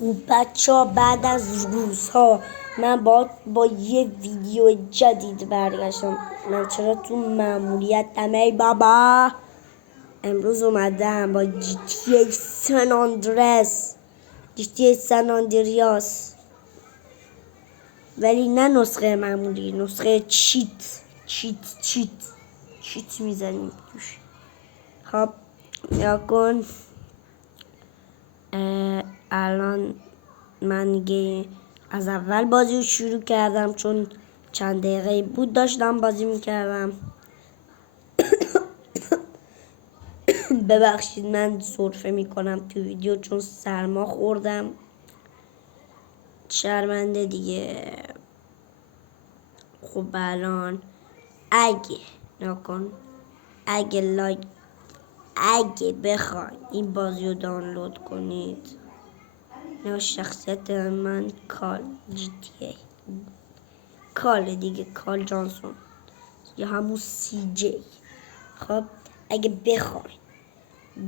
خوب بچه ها، بعد از روزها من با یه ویدیو جدید برگشتم. من چرا تو مأموریتم ای بابا؟ امروز اومدم با GTA سن آندرس، GTA سن آندریاس، ولی نه نسخه معمولی، نسخه چیت میزنیم توش. خب یا کن الان من از اول بازی رو شروع کردم، چون چند دقیقه بود داشتم بازی میکردم. ببخشید من سرفه میکنم تو ویدیو چون سرما خوردم، شرمنده دیگه. خب الان اگه بخواین این بازی رو دانلود کنید، یا شخصیت من کال دیگه، کال جانسون یا همون CJ. خب اگه بخواین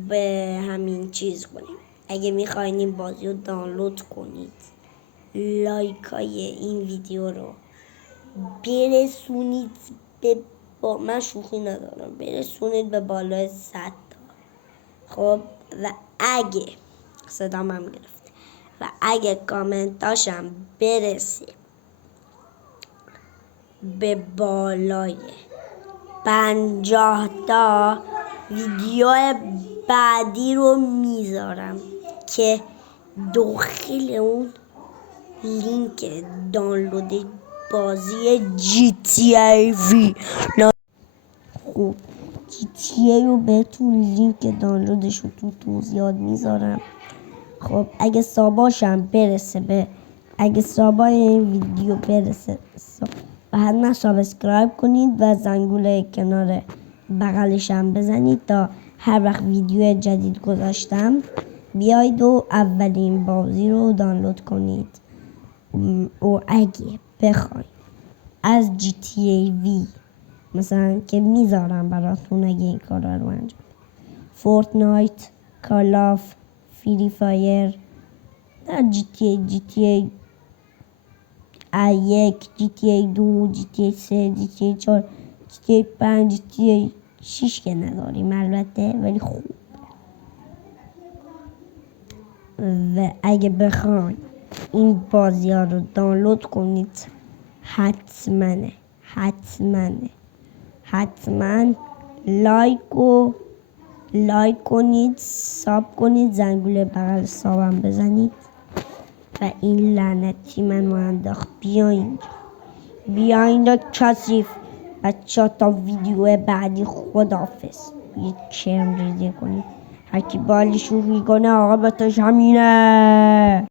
به همین چیز کنیم، اگه میخواین این بازی رو دانلود کنید، لایک های این ویدیو رو برسونید من شوخی ندارم، برسونید به بالای 100 تا. خب و اگه صدام هم گرفته و اگه کامنتاشم برسه به بالای 50 تا، ویدیو بعدی رو میذارم که داخل اون لینک دانلود بازی GTA V. خب GTA رو بهتون لینک دانلودش رو تو توضیحات میذارم. خب اگه سابای این ویدیو برسه و حتما سابسکرایب کنید و زنگوله کنار بغلش هم بزنید تا هر وقت ویدیو جدید گذاشتم بیاید و اولین بازی رو دانلود کنید. و اگه بخواید از GTA V مثلا که میذارم براتون، اگه این کارا رو انجام فورتنایت، کال آف، فری فایر، GTA 1، GTA 2، GTA 3، GTA 4، GTA 5، GTA 6 که نداریم البته، ولی خوب. و اگه بخواید این بازی ها رو دانلود کنید، حتما لایک کنید، ساب کنید، زنگوله بغل سابم بزنید و این لعنتی منو انداخت. بیاین کثیف بچه ها. تا ویدیو بعدی خداحافظ. یه کرم ریزی کنید، هرکی بالی شوخی کنه آقا بتاش همینه.